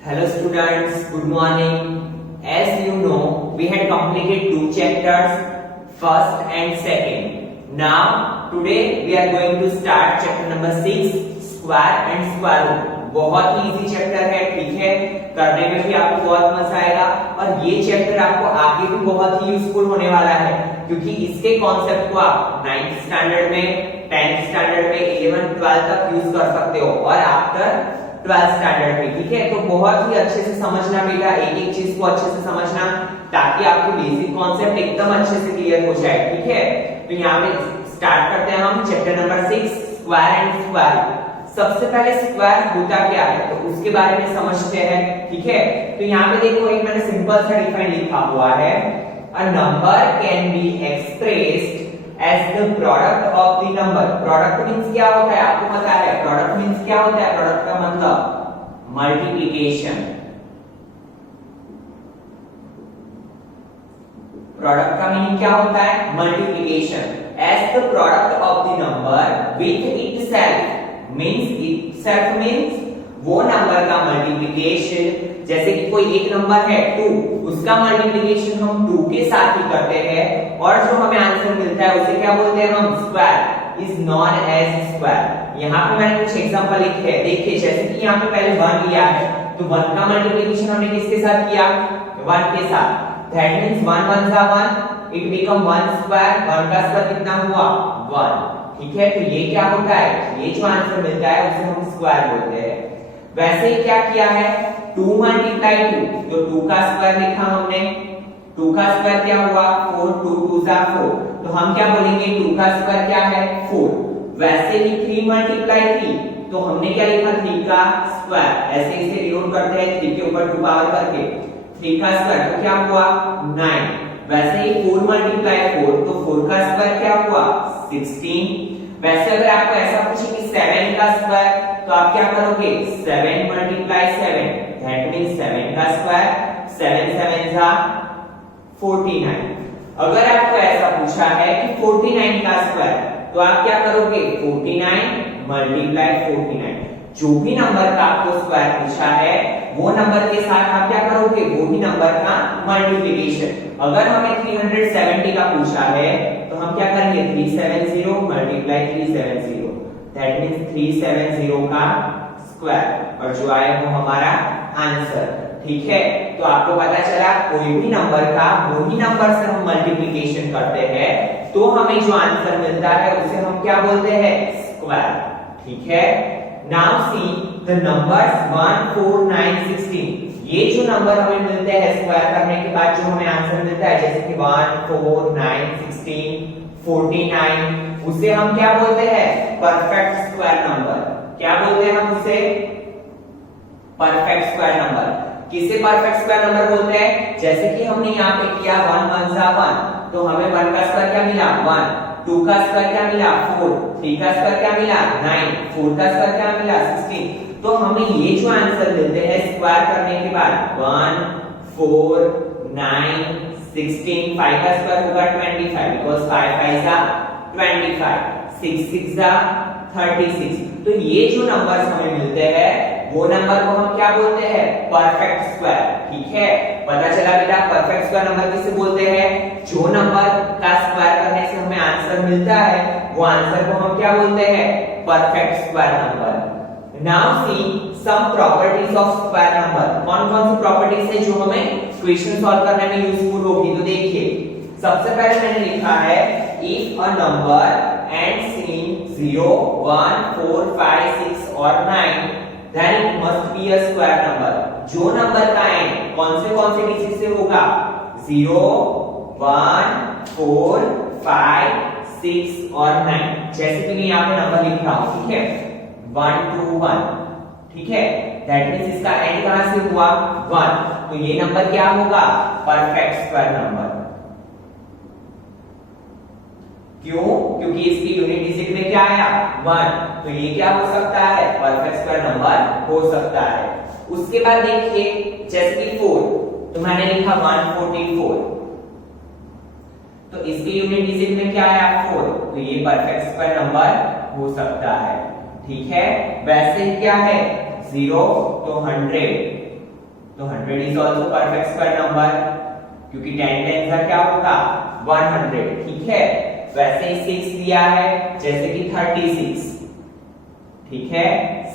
Hello students, good morning. As you know, we had completed two chapters, first and second. Now, today we are going to start chapter number 6, square and square root. बहुत ही easy chapter है, ठीक है, करने में भी आपको बहुत मजा आएगा और ये चैप्टर आपको आगे भी बहुत ही यूजफुल होने वाला है क्योंकि इसके कॉन्सेप्ट को आप 9th स्टैंडर्ड में, 10th स्टैंडर्ड में, 11, 12 तक यूज कर सकते हो और आफ्टर 12th स्टैंडर्ड में, ठीक है। तो बहुत ही अच्छे से समझना बेटा, एक एक चीज को अच्छे से समझना ताकि आपके बेसिक कॉन्सेप्ट एकदम अच्छे से क्लियर हो जाए, ठीक है। तो यहाँ पे स्टार्ट करते हैं हम chapter number 6, square and square. सबसे पहले स्क्वायर होता क्या है तो उसके बारे में समझते हैं, ठीक है। तो यहाँ पे देखो एक मैंने सिंपल सा डिफाइन लिखा हुआ है, a number can be expressed as the product of the number. Product means क्या होता है, आपको पता है प्रोडक्ट मींस क्या होता है, प्रोडक्ट का मतलब मल्टीप्लिकेशन। प्रोडक्ट का मीनिंग क्या होता है, multiplication. As the product of the number with itself means वो नंबर का मल्टीप्लिकेशन, जैसे कि कोई एक नंबर है 2, उसका मल्टीप्लिकेशन हम 2 के साथ ही करते हैं और जो हमें आंसर मिलता है उसे क्या बोलते हैं हम, square, is known as square. यहाँ पे मैंने कुछ एग्जांपल लिखे हैं, देखिए जैसे कि यहाँ पे पहले 1 लिया है तो 1 का मल्टीप्लिकेशन हमने किसके साथ किया, 1 के साथ। दैट मींस 1 1 जा 1, इट बिकम 1 स्क्वायर। 1 का स्क्वायर कितना हुआ, 1, ठीक है। तो ये क्या होता है, ये जो आंसर मिलता है उसे हम स्क्वायर बोलते हैं। वैसे ही क्या किया है, 2 मल्टीप्लाई 2, तो 2 का स्क्वायर लिखा हमने, 2 का स्क्वायर क्या हुआ, 4, 2 2 जा 4, तो हम क्या बोलेंगे 2 का स्क्वायर क्या है, 4। वैसे ही 3 मल्टीप्लाई 3, तो हमने क्या लिखा, 3 का स्क्वायर। ऐसे इसे डिनोट करते हैं 3 के ऊपर 2 पावर करके, 3 का स्क्वायर तो क्या हुआ, 9। वैसे ही 4 मल्टीप्लाई 4, तो 4 का स्क्वायर क्या हुआ, 16। वैसे अगर आपको ऐसा पूछे कि 7 का स्क्वायर, तो आप क्या करोगे, 7 मल्टीप्लाई 7, दैट मींस 7 का स्क्वायर, 7 7 जा 49। अगर आपको ऐसा पूछा है कि 49 का स्क्वायर, तो आप क्या करोगे, 49 मल्टीप्लाई 49। जो भी नंबर का आपको स्क्वायर पूछा है वो नंबर के साथ आप क्या करोगे, वो भी नंबर का मल्टीप्लिकेशन। अगर हमें 370 का पूछा है तो हम क्या करेंगे, 370 मल्टीप्लाई 370, दैट मींस 370 का स्क्वायर और जो आए वो हमारा आंसर, ठीक है। तो आपको पता चला कोई भी नंबर का वही नंबर से हम मल्टीप्लिकेशन करते हैं तो हमें जो आंसर मिलता है उसे हम क्या बोलते हैं, स्क्वायर, ठीक है। Now see the numbers 1 4 9 16। ये जो नंबर हमें मिलते हैं स्क्वायर करने के बाद जो हमें आंसर मिलता है, जैसे कि 1 4 9 16 49, उसे हम क्या बोलते हैं, परफेक्ट स्क्वायर नंबर। क्या बोलते हैं हम उसे, परफेक्ट स्क्वायर नंबर। किसे परफेक्ट स्क्वायर नंबर बोलते हैं, जैसे कि हमने यहाँ पे किया 1 1 जा 1, तो हमें 1 का स्क्वायर क्या मिला, 1, 2 का स्क्वायर क्या मिला, 4, 3 का स्क्वायर क्या मिला, 9, 4 का स्क्वायर क्या मिला, 16। तो हमें ये जो आंसर मिलते हैं स्क्वायर करने के बाद 1 4 9 16, 5 का स्क्वायर होगा 25 बिकॉज़ 5 5 जा 25, 6 6 जा 36। तो ये जो नंबर्स हमें मिलते हैं वो नंबर को हम क्या बोलते हैं, परफेक्ट स्क्वायर, ठीक है। पता चला बेटा, परफेक्ट स्क्वायर नंबर किसे बोलते हैं, जो नंबर का स्क्वायर करने से हमें आंसर मिलता है वो आंसर को हम क्या बोलते हैं, perfect square number. Now see some properties of square number. कौन कौन सी प्रॉपर्टीज है जो हमें क्वेश्चन सॉल्व करने में यूजफुल होगी, तो देखिए सबसे पहले मैंने लिखा है, if a number ends in 0 1 4 5 6 और 9 then it must be a square number। जो नंबर का एंड कौन से डिजिट से होगा, 0 1 4 5 6 और 9। जैसे कि मैं यहाँ पे नंबर लिख रहा हूँ, ठीक है, 1 2 1, ठीक है। दैट मींस इसका एंड कहां से हुआ, 1, तो ये नंबर क्या होगा, परफेक्ट स्क्वायर नंबर। क्यों, क्योंकि इसकी यूनिट डिजिट में क्या आया, 1, तो ये क्या हो सकता है, परफेक्ट स्क्वायर नंबर हो सकता है। उसके बाद देखिए जैसे कि 4, तो मैंने लिखा 144, तो इसकी यूनिट डिजिट में क्या आया, 4, तो ये परफेक्ट स्क्वायर नंबर हो सकता है, ठीक है। वैसे क्या है, 0 तो 100, तो 100 is also perfect square number, क्योंकि 10 10 का क्या होगा 100, ठीक है। वैसे ही 6 दिया है, जैसे कि 36, ठीक है।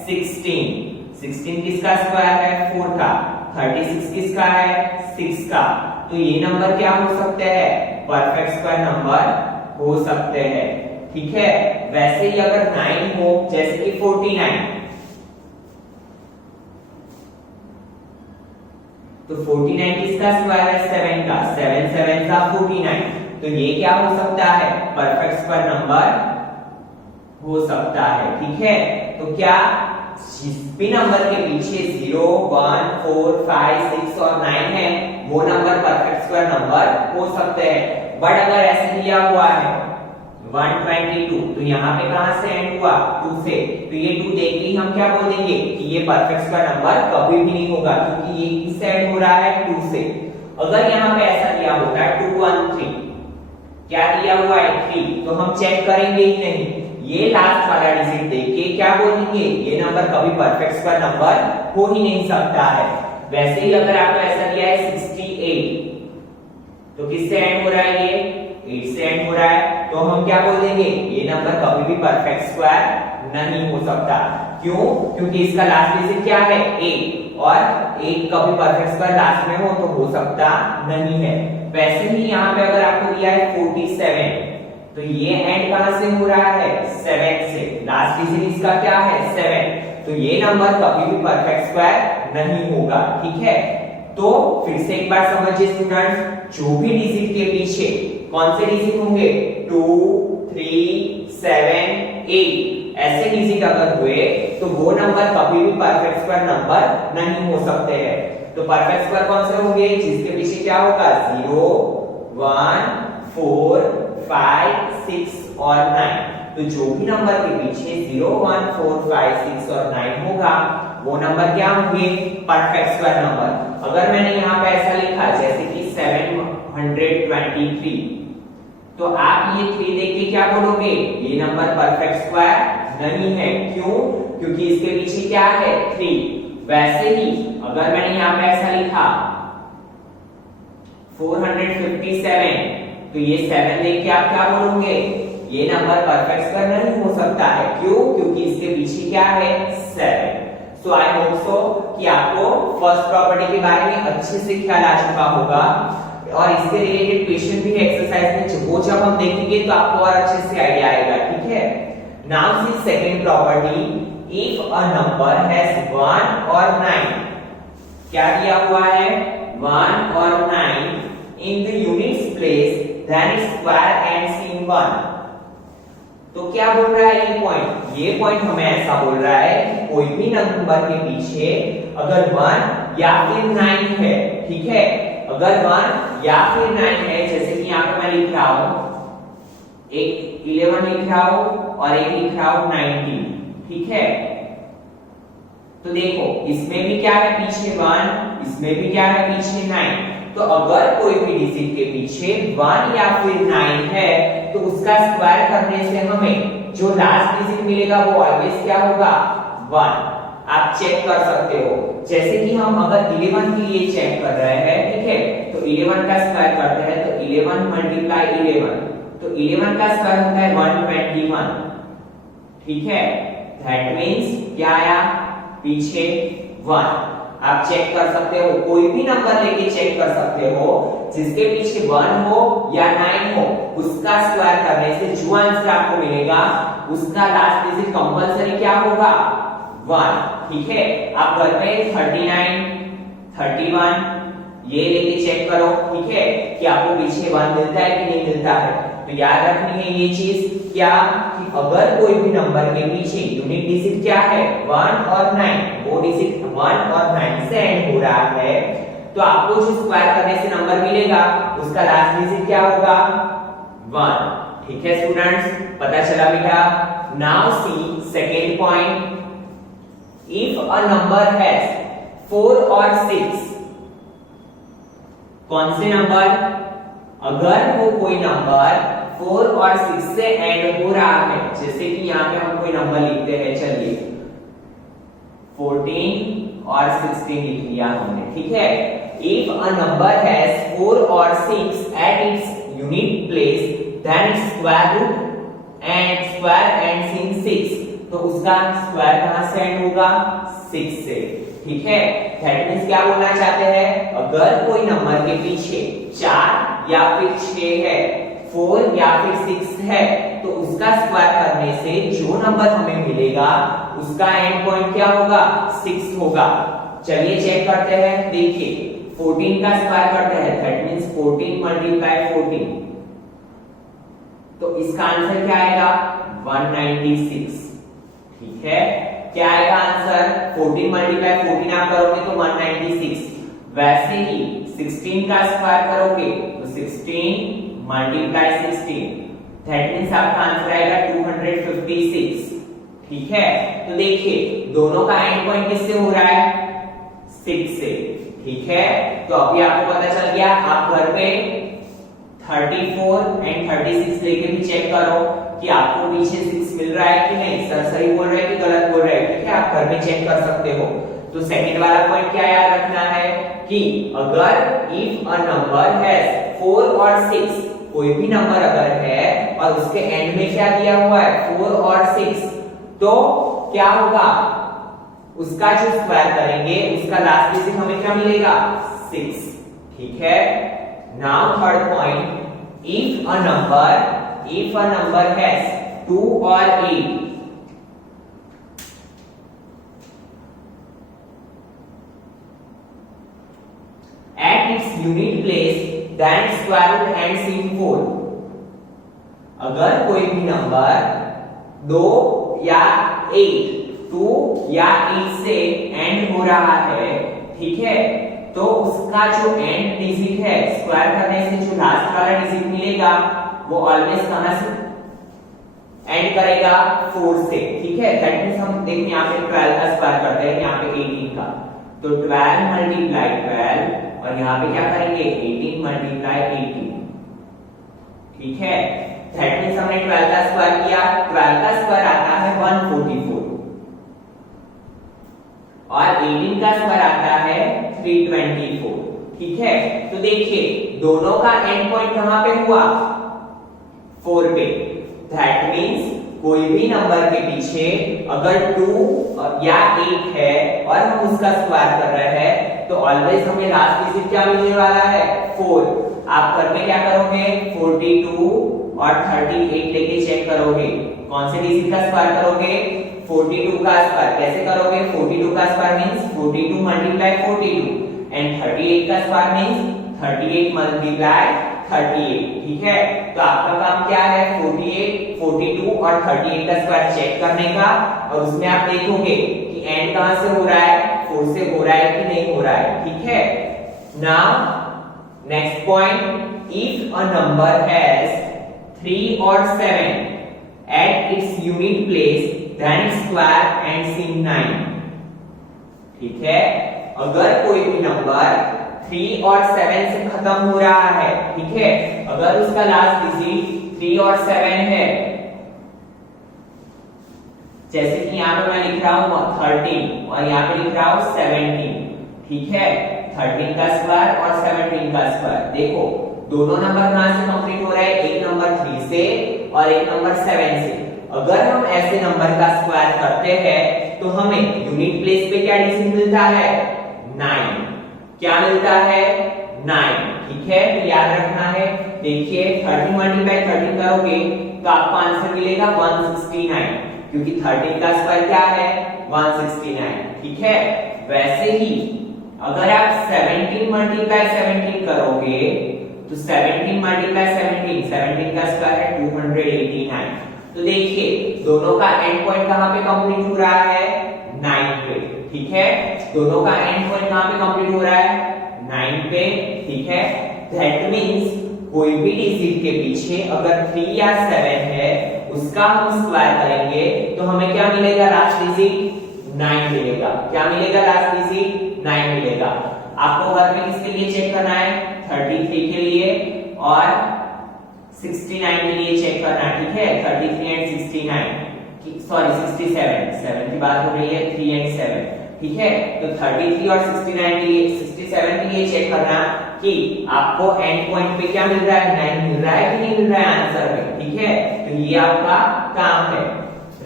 16 किसका स्क्वायर है 4 का, 36 किसका है 6 का, तो ये नंबर क्या हो सकते हैं परफेक्ट स्क्वायर नंबर हो सकते हैं, ठीक है। वैसे ही अगर 9 हो, जैसे कि 49, तो 49 किसका स्क्वायर है 7 का, 7 7 का 49, तो ये क्या हो सकता है परफेक्ट स्क्वायर नंबर हो सकता है, ठीक है। तो क्या जिस भी नंबर के पीछे 0 1 4 5 6 और 9 है वो नंबर परफेक्ट स्क्वायर नंबर हो सकते हैं। बट अगर ऐसे दिया हुआ है 122, तो यहाँ पे कहां से एंड हुआ 2 से, तो ये 2 देख के हम क्या बोल देंगे कि ये परफेक्ट स्क्वायर नंबर कभी भी नहीं होगा, क्योंकि ये किससे एंड हो रहा है 2 से। अगर यहाँ पे ऐसा दिया होता है 2 1 3, क्या दिया हुआ है 3, तो हम चेक करेंगे ही नहीं, ये लास्ट वाला डिजिट देख के क्या बोलेंगे ये नंबर कभी परफेक्ट स्क्वायर नंबर हो ही नहीं सकता है। वैसे ही अगर आपको ऐसा दिया है 68, तो किससे एंड हो रहा है ये 8 से एंड हो रहा है, तो हम क्या बोल देंगे ये नंबर कभी भी परफेक्ट स्क्वायर नहीं हो सकता। क्यों? क्योंकि इसका लास्ट डिजिट क्या है 8, और 8 कभी परफेक्ट स्क्वायर लास्ट में हो तो हो सकता नहीं है। वैसे ही यहाँ पे अगर आपको दिया है 47, तो ये एंड कहां से हो रहा है 7 से, लास्ट डिजिट इसका क्या है 7, तो ये नंबर कभी भी परफेक्ट स्क्वायर नहीं होगा, ठीक है। तो फिर से एक बार समझिए स्टूडेंट्स, जो भी डिजिट के पीछे कौन से डिजिट होंगे 2 3 7 8 ऐसे डिजिट अगर हुए तो वो नंबर कभी भी परफेक्ट स्क्वायर नंबर नहीं हो सकते हैं। तो परफेक्ट स्क्वायर कौन से होंगे जिसके पीछे क्या होगा 0 1 4 5 6 और 9, तो जो भी नंबर के पीछे 0 1 4 5 6 और 9 होगा वो नंबर क्या होंगे परफेक्ट स्क्वायर नंबर। अगर मैंने यहाँ पे ऐसा लिखा जैसे कि 723, तो आप ये 3 देख के क्या बोलोगे ये नंबर परफेक्ट स्क्वायर नहीं है। क्यों? क्योंकि इसके पीछे क्या है 3। वैसे ही अगर मैंने यहाँ पे ऐसा लिखा 457, तो ये 7 देख के आप क्या बोलोगे ये नंबर परफेक्ट स्क्वायर नहीं हो सकता है। क्यों? क्योंकि इसके पीछे क्या है 7। सो आई होप सो कि आपको फर्स्ट प्रॉपर्टी के बारे में अच्छे से ख्याल आ चुका होगा, और इससे रिलेटेड क्वेश्चन भी एक्सरसाइज में वो जब हम देखेंगे तो आपको और अच्छे से आइडिया आएगा, ठीक है। Now see second property, if a number has 1 और 9, क्या दिया हुआ है 1 और 9 in the units place, then its square ends in 1, तो क्या बोल रहा है ये पॉइंट? ये पॉइंट हमें ऐसा बोल रहा है कि कोई भी नंबर के पीछे अगर 1 या फिर 9 है, ठीक है, अगर 1 या फिर 9 है, जैसे कि यहाँ पे मैं लिख रहा हूं, एक 11 लिख रहा हूं और एक लिख रहा हूं 19, ठीक है। तो देखो इसमें भी क्या है पीछे 1, इसमें भी क्या है पीछे 9, तो अगर कोई भी डिजिट के पीछे 1 या फिर 9 है तो उसका स्क्वायर करने से हमें जो लास्ट डिजिट मिलेगा वो ऑलवेज क्या होगा 1। आप चेक कर सकते हो, जैसे कि हम अगर 11 के लिए चेक कर रहे हैं, ठीक है, तो 11 का स्क्वायर करते हैं तो 11 मल्टीप्लाई 11, तो 11 का स्क्वायर होता है 121, ठीक है। दैट मींस क्या आया पीछे 1। आप चेक कर सकते हो, कोई भी नंबर लेके चेक कर सकते हो, जिसके पीछे 1 हो या 9 हो उसका स्क्वायर करने से जो आंसर आपको मिलेगा उसका लास्ट डिजिट कंपलसरी क्या होगा 1, ठीक है। आप घर में 39 31 ये लेके चेक करो, ठीक है, कि आपको पीछे 1 मिलता है कि नहीं मिलता है। तो याद रखनी है ये चीज क्या कि अगर कोई भी नंबर के पीछे यूनिट डिजिट क्या है 1 और 9, वो डिजिट 1 और 9 से एंड हो रहा है, तो आपको जो स्क्वायर करने से नंबर मिलेगा उसका लास्ट डिजिट क्या होगा 1, ठीक है स्टूडेंट्स, पता चला बेटा। Now see second point, if a number has 4 और 6, कौन से नंबर? अगर वो कोई नंबर 4 और 6 से एंड हो रहा है, जैसे कि यहाँ पे हम कोई नंबर लिखते हैं, चलिए 14 और 16 लिख लिया हमने, ठीक है। इफ अ नंबर हैज 4 और 6 at its unit place then its square root ends in 6, तो उसका स्क्वायर कहां से एंड होगा? 6 से, ठीक है। दैट मींस क्या बोलना चाहते हैं, अगर कोई नंबर के पीछे 4 या फिर 6 है, 4 या फिर 6 है, तो उसका स्क्वायर करने से जो नंबर हमें मिलेगा उसका एंड पॉइंट क्या होगा? 6 होगा। चलिए चेक करते हैं, देखिए 14 का स्क्वायर करते हैं, दैट मींस 14 मल्टीप्लाई 14, तो इसका आंसर क्या आएगा? 196, ठीक है। क्या आएगा आंसर? 14 मल्टीप्लाई 14 आप करोगे तो 196। वैसे ही 16 का स्क्वायर करोगे तो 16 मल्टीप्लाई 16, दैट मींस आपका आंसर आएगा 256, ठीक है। तो देखिए दोनों का एंड पॉइंट किससे हो रहा है? 6 से, ठीक है। तो अभी आपको पता चल गया। आप घर पे 34 एंड 36 लेके भी चेक करो कि आपको पीछे 6 मिल रहा है कि नहीं, सर सही बोल रहे हैं कि गलत बोल रहे हैं, ठीक है। आप घर में चेक कर सकते हो। तो सेकंड वाला पॉइंट क्या याद रखना है कि अगर इफ अ नंबर हैज 4 और 6, कोई भी नंबर अगर है और उसके एंड में क्या दिया हुआ है? 4 और 6, तो क्या होगा? उसका जो स्क्वायर करेंगे उसका लास्ट डिजिट हमें क्या मिलेगा? 6, ठीक है। Now third point, if a number has 2 और 8, at its unit place then square root and sin 4, अगर कोई भी नंबर 2 या 8, 2 या 8 से एंड हो रहा है, ठीक है, तो उसका जो एंड डिजिट है स्क्वायर करने से जो लास्ट वाला डिजिट मिलेगा वो ऑलवेज कहां से एंड करेगा? 4 से, ठीक है। दैट मींस हम देखिए यहाँ पे 12 का स्क्वायर करते हैं, यहाँ पे 18 का, तो 12 मल्टीप्लाई 12 और यहाँ पे क्या करेंगे? 18 मल्टीप्लाई 18, ठीक है। दैट मींस हमने 12 का स्क्वायर किया, 12 का स्क्वायर आता है 144 और 18 का स्क्वायर आता है 324, ठीक है। तो देखिए दोनों का एंड पॉइंट कहां पे हुआ? 4 पे। दैट मींस कोई भी नंबर के पीछे अगर 2 या 8 है और हम उसका स्क्वायर कर रहे हैं तो ऑलवेज हमें लास्ट डिजिट क्या मिलने वाला है? 4। आप घर में क्या करोगे? 42 और 38 लेके चेक करोगे, कौन से डिजिट का स्क्वायर करोगे? 42 का स्क्वायर। कैसे करोगे? 42 का स्क्वायर मींस 42 मल्टीप्लाई 42 एंड 38 का स्क्वायर मींस 38 मल्टीप्लाई 38, ठीक है। तो आपका काम क्या है? 48, 42 और 38 का स्क्वायर चेक करने का, और उसमें आप देखोगे कि एंड कहां से हो रहा है? 4 से हो रहा है कि नहीं हो रहा है, ठीक है। Now next point, if a number has 3 और 7 at its unit place then square ends in 9, ठीक है। अगर कोई भी नंबर 3 और 7 से खत्म हो रहा है, ठीक है, अगर उसका लास्ट डिजिट 3 और 7 है, जैसे कि यहाँ पे मैं लिख रहा हूं 13 और यहाँ पे लिख रहा हूं 17, ठीक है। 13 का स्क्वायर और 17 का स्क्वायर, देखो दोनों नंबर कहां से कंप्लीट हो रहे हैं? एक नंबर 3 से और एक नंबर 7 से। अगर हम ऐसे नंबर का स्क्वायर करते हैं तो हमें यूनिट प्लेस पे क्या डिजिट मिलता है? 9। क्या मिलता है? 9, ठीक है। तो याद रखना है, देखिए 13 मल्टीप्लाई 13 करोगे तो आपको आंसर मिलेगा 169, क्योंकि 13 का स्क्वायर क्या है? 169, ठीक है। वैसे ही अगर आप 17 मल्टीप्लाई 17 करोगे तो 17 मल्टीप्लाई 17 का स्क्वायर है 289। तो देखिए दोनों का एंड पॉइंट कहां पे कंप्लीट हो रहा है? 9 पे, ठीक है। दोनों का एंड पॉइंट कहां पे कंप्लीट हो रहा है? 9 पे, ठीक है। दैट मींस कोई भी डिजिट के पीछे अगर 3 या 7 है उसका हम स्क्वायर करेंगे तो हमें क्या मिलेगा? लास्ट डिजिट 9 मिलेगा। क्या मिलेगा? लास्ट डिजिट 9 मिलेगा। आपको घर में किसके लिए चेक करना है? 33 के लिए और 69 के लिए चेक करना है, ठीक है। 33 एंड 69, सॉरी 67 की बात हो रही है, 3 एंड 7, ठीक है। तो 33 और 69 के लिए 67 के लिए चेक करना कि आपको एंड पॉइंट पे क्या मिल रहा है, 9 मिल रहा है कि नहीं मिल रहा है आंसर में, ठीक है। तो ये आपका काम है।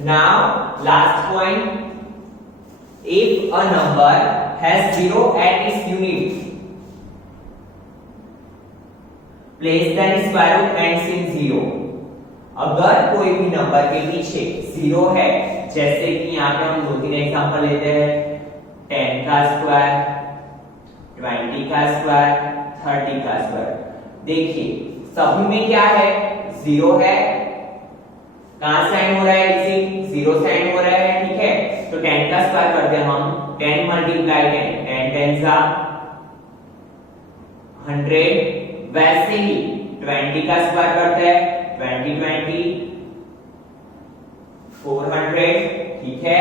Now last point, if a number has 0 at its unit, place then square root ends in 0। अगर कोई भी नंबर के पीछे 0 है, जैसे कि यहाँ पे हम 2-3 एग्जांपल लेते हैं, 10 का स्क्वायर, 20 का स्क्वायर, 30 का स्क्वायर। देखिए सभी में क्या है, 0 है। कहां से एंड हो रहा है डिजिट, 0 से एंड हो रहा है, ठीक है। तो 10 का स्क्वायर करते हैं हम, 10 मल्टीप्लाई 10, 10 10 का 100। वैसे ही 20 का स्क्वायर करते हैं, 20 20 400, ठीक है।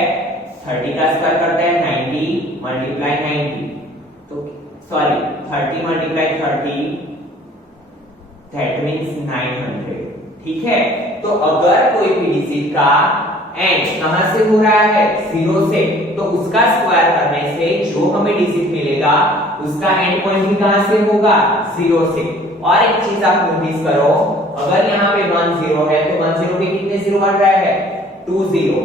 30 का स्क्वायर करते हैं, 90 मल्टीप्लाई 90, तो सॉरी 30 मल्टीप्लाई 30, दैट मींस 900, ठीक है। तो अगर कोई भी डिजिट का एंड कहां से हो रहा है, 0 से, तो उसका स्क्वायर करने से जो हमें डिजिट मिलेगा उसका एंड पॉइंट भी कहां से होगा, 0 से। और एक चीज आप नोटिस करो, अगर यहाँ पे 1 0 है तो 1 0 पे कितने 0 बन रहा है, 2 0।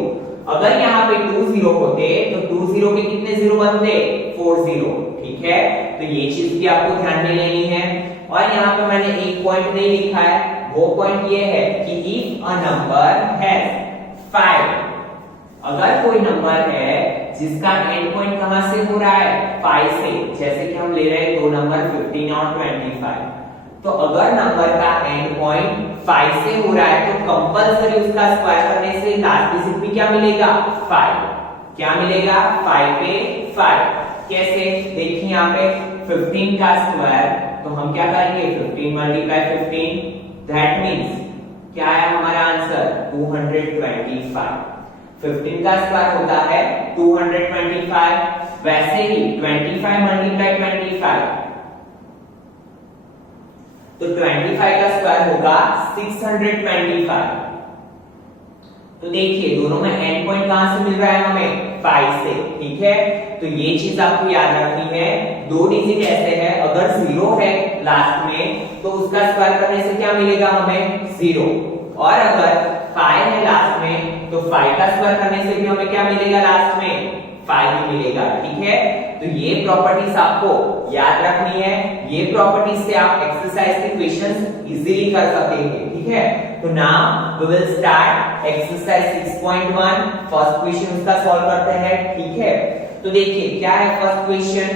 अगर यहाँ पे 2 0 होते तो 2 0 के कितने 0 बनते, 4 0, ठीक है। तो ये चीज भी आपको ध्यान में लेनी है। और यहाँ पे मैंने एक पॉइंट नहीं लिखा है, वो पॉइंट ये है कि इफ अ नंबर हैज 5, अगर कोई नंबर है जिसका एंड पॉइंट कहां से हो रहा है, 5 से, जैसे कि हम ले रहे हैं दो नंबर 15 और 25, तो अगर नंबर का एंड पॉइंट 5 से हो रहा है तो कंपलसरी उसका स्क्वायर करने से लास्ट डिजिट भी क्या मिलेगा, 5। क्या मिलेगा, 5 पे 5। कैसे, देखिए यहाँ पे 15 का स्क्वायर, तो हम क्या करेंगे, 15 मल्टीप्लाई 15, दैट मींस क्या है हमारा आंसर, 225। 15 का स्क्वायर होता है 225। वैसे ही 25 मल्टीप्लाई 25, तो 25 का स्क्वायर होगा 625। तो देखिए दोनों में एंड पॉइंट कहां से मिल रहा है हमें, 5 से, ठीक है। तो ये चीज आपको याद रखनी है। दो डिजिट ऐसे हैं, अगर 0 है लास्ट में तो उसका स्क्वायर करने से क्या मिलेगा हमें, 0। और अगर 5 है लास्ट में तो 5 का स्क्वायर करने से भी हमें क्या मिलेगा लास्ट में, 5 ही मिलेगा, ठीक है। तो ये प्रॉपर्टीज आपको याद रखनी है। ये प्रॉपर्टीज से आप एक्सरसाइज के क्वेश्चंस इजीली कर सकते हैं, ठीक है। तो now we will start exercise 6.1। First question उसका सॉल्व करते हैं, ठीक है। तो देखिए क्या है first question,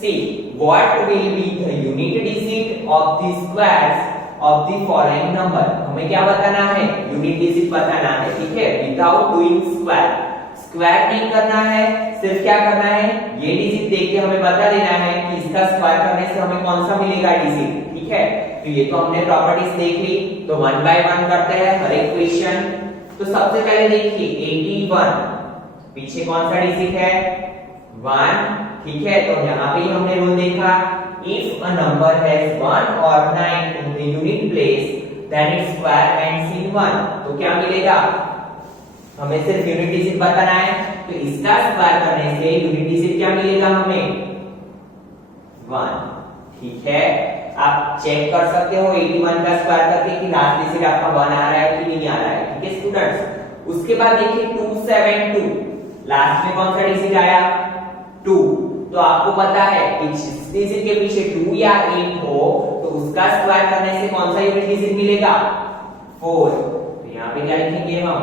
see what will be the unit digit of the squares of the following number. हमें क्या बताना है, यूनिट डिजिट बताना है, ठीक है, विदाउट डूइंग स्क्वायर। स्क्वायर नहीं करना है, सिर्फ क्या करना है, ये डिजिट देख के हमें बता देना है कि इसका स्क्वायर करने से हमें कौन सा मिलेगा डिजिट, ठीक है। तो ये तो हमने प्रॉपर्टीज देख ली। तो 1 बाय 1 करते हैं हर एक क्वेश्चन। तो सबसे पहले देखिए 81, पीछे कौन सा डिजिट है, 1, ठीक है। तो यहाँ पे हमने रूल देखा, इफ अ नंबर हैज 1 और 9 in the unit place then its square ends in 1। तो क्या मिलेगा, हमें सिर्फ यूनिट डिजिट बताना है, तो इसका स्क्वायर करने से यूनिट डिजिट क्या मिलेगा हमें, 1, ठीक है। आप चेक कर सकते हो 81 का स्क्वायर करके कि लास्ट डिजिट आपका 1 आ रहा है कि नहीं आ रहा है, ठीक है स्टूडेंट्स। उसके बाद देखिए 272, लास्ट में कौन सा डिजिट आया, 2। तो आपको पता है कि जिस डिजिट के पीछे 2 या 8 हो तो उसका स्क्वायर करने से कौन सा यूनिट डिजिट मिलेगा, 4। तो यहाँ पे क्या लिखेंगे हम,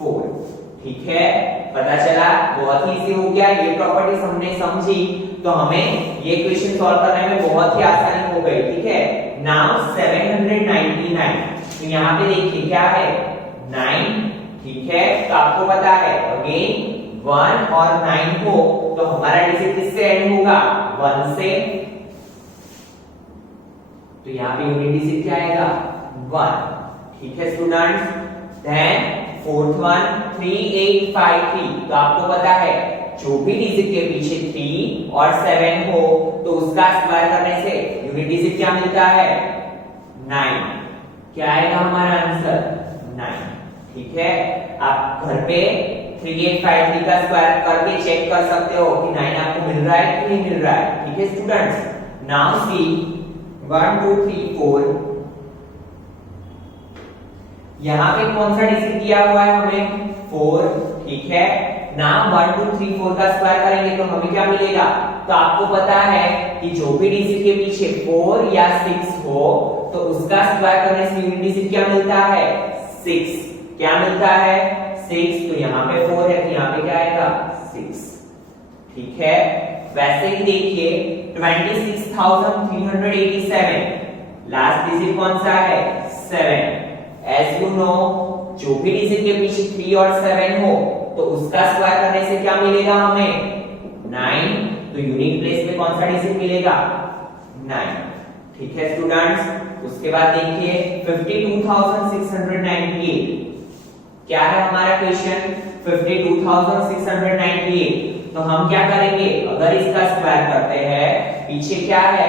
4, ठीक है। पता चला, बहुत ही इजी हो गया। ये प्रॉपर्टीज हमने समझी तो हमें ये क्वेश्चन सॉल्व करने में बहुत ही आसानी हो गई, ठीक है। नाउ 799, तो यहाँ पे देखिए क्या है, 9, ठीक है। तो आपको पता है अगेन 1 और 9 हो तो हमारा डिजिट किससे एंड होगा, 1 से। तो यहाँ पे यूनिट डिजिट क्या आएगा, 1, ठीक है स्टूडेंट्स। देन फोर्थ वन 3853, तो आपको पता है जो भी डिजिट के पीछे 3 और 7 हो तो उसका स्क्वायर करने से यूनिट डिजिट क्या मिलता है, 9। क्या आएगा हमारा आंसर, 9, ठीक है। आप घर पे 3853 का स्क्वायर करके चेक कर सकते हो कि 9 आपको मिल रहा है कि नहीं मिल रहा है। ठीक है स्टूडेंट्स, नाउ सी 1 2 3 4, यहाँ पे कौन सा डिजिट दिया हुआ है हमें 4। ठीक है, नाउ 1 2 3 4 का स्क्वायर करेंगे तो हमें क्या मिलेगा, तो आपको पता है कि जो भी डिजिट के पीछे 4 या 6 हो तो उसका स्क्वायर करने से यूनिट डिजिट क्या मिलता है 6। क्या मिलता है 6, तो यहाँ पे 4 है तो यहाँ पे क्या आएगा 6। ठीक है, वैसे ही देखिए 26,387, लास्ट डिजिट कौन सा है 7। एज यू नो, जो भी डिजिट के पीछे 3 और 7 हो तो उसका स्क्वायर करने से क्या मिलेगा हमें 9, तो यूनिट प्लेस में कौन सा डिजिट मिलेगा 9। ठीक है स्टूडेंट्स, उसके बाद देखिए 52,698, क्या है हमारा क्वेश्चन 52,698, तो हम क्या करेंगे, अगर इसका स्क्वायर करते हैं पीछे क्या है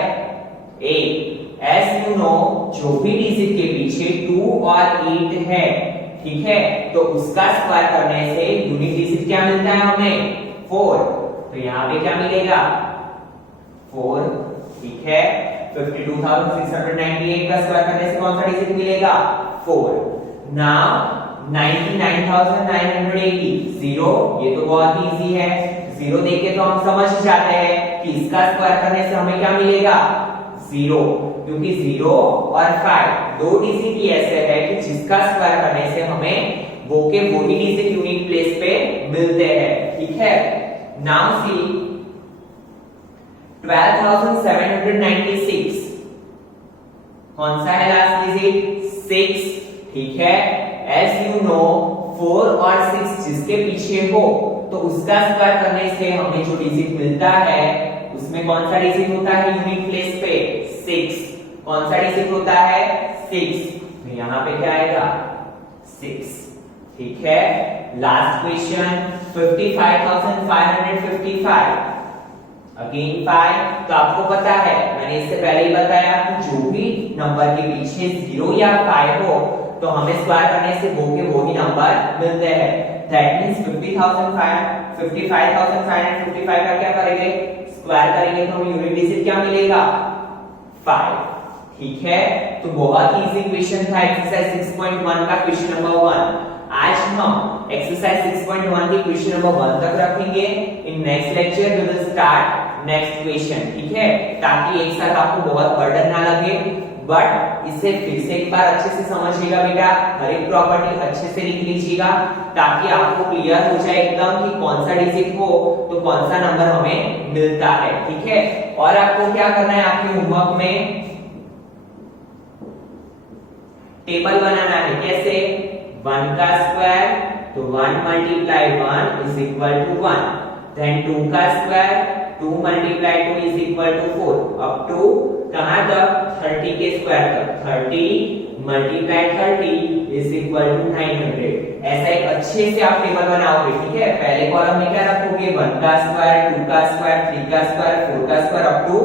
8, एज यू नो जो भी डिजिट के पीछे 2 और 8 है, ठीक है, तो उसका स्क्वायर करने से यूनिट डिजिट क्या मिलता है हमें 4, तो यहाँ पे क्या मिलेगा 4। ठीक है, 52,698 का स्क्वायर करने से कौन सा डिजिट मिलेगा 4। नाउ 99,980, 0, ये तो बहुत इजी है, 0 देखे तो हम समझ जाते हैं कि इसका स्क्वायर करने से हमें क्या मिलेगा 0, क्योंकि 0 और 5 दो डिजिट ही ऐसे है कि जिसका स्क्वायर करने से हमें वो के वो ही डिजिट यूनिट प्लेस पे मिलते हैं। ठीक है, नाउ सी 12,796, कौन सा है लास्ट डिजिट 6। ठीक है, एज यू नो 4 और 6 जिसके पीछे हो तो उसका स्क्वायर करने से हमें जो डिजिट मिलता है उसमें कौन सा डिजिट होता है यूनिट प्लेस पे 6। कौन सा डिजिट होता है 6, तो यहाँ पे क्या आएगा 6। ठीक है, लास्ट क्वेश्चन 55,555, अगेन 5, तो आपको पता है मैंने इससे पहले ही बताया कि जो भी नंबर के पीछे 0 या 5 हो तो हमें स्क्वायर करने से वो के वो ही नंबर मिलते हैं। दैट मींस 55,555 का क्या करेंगे स्क्वायर करेंगे तो हमें यूनिट डिजिट क्या मिलेगा 5। ठीक है, तो बहुत इजी क्वेश्चन था एक्सरसाइज 6.1 का क्वेश्चन नंबर 1। आज हम एक्सरसाइज 6.1 के क्वेश्चन नंबर 1 तक रखेंगे। In next lecture we will start next question. ठीक है, ताकि एक साथ आपको बहुत बर्डन ना लगे, बट इसे फिर से एक बार अच्छे से समझिएगा बेटा, हर एक प्रॉपर्टी अच्छे से लिख लीजिएगा ताकि आपको क्लियर हो जाए एकदम कि कौन सा डिजिट हो तो कौन सा नंबर हमें मिलता है। ठीक है, और आपको क्या करना है, आपके होमवर्क में टेबल बनाना है। कैसे, 1 का स्क्वायर तो 1 multiply 1 is equal to 1, then 2 का square 2 multiply 2 is equal to 4, up to कहां तक 30 के स्क्वायर तक, 30 मल्टीप्लाई 30 इज इक्वल टू 900। ऐसा एक अच्छे से आप टेबल बनाओगे। ठीक है, पहले कॉलम में क्या रखोगे 1 का स्क्वायर 2 का स्क्वायर 3 का स्क्वायर 4 का स्क्वायर अप टू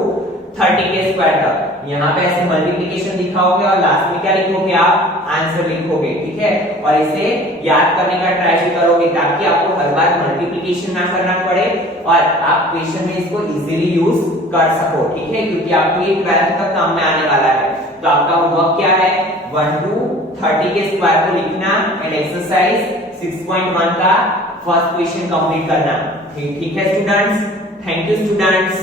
30 के स्क्वायर तक। यहाँ पे ऐसे मल्टीप्लिकेशन दिखाओगे और लास्ट में क्या लिखोगे आप आंसर लिखोगे। ठीक है, और इसे याद करने का ट्राई करोगे ताकि आपको हर बार मल्टीप्लिकेशन ना करना पड़े और आप क्वेश्चन में इसको इजीली यूज कर सको। ठीक है, क्योंकि आपको ये 12th तक काम में आने वाला है। तो आपका होमवर्क क्या है 1 to 30 के स्क्वायर को लिखना एंड एक्सरसाइज 6.1 का फर्स्ट क्वेश्चन कंप्लीट करना। ठीक है स्टूडेंट्स, थैंक यू स्टूडेंट्स।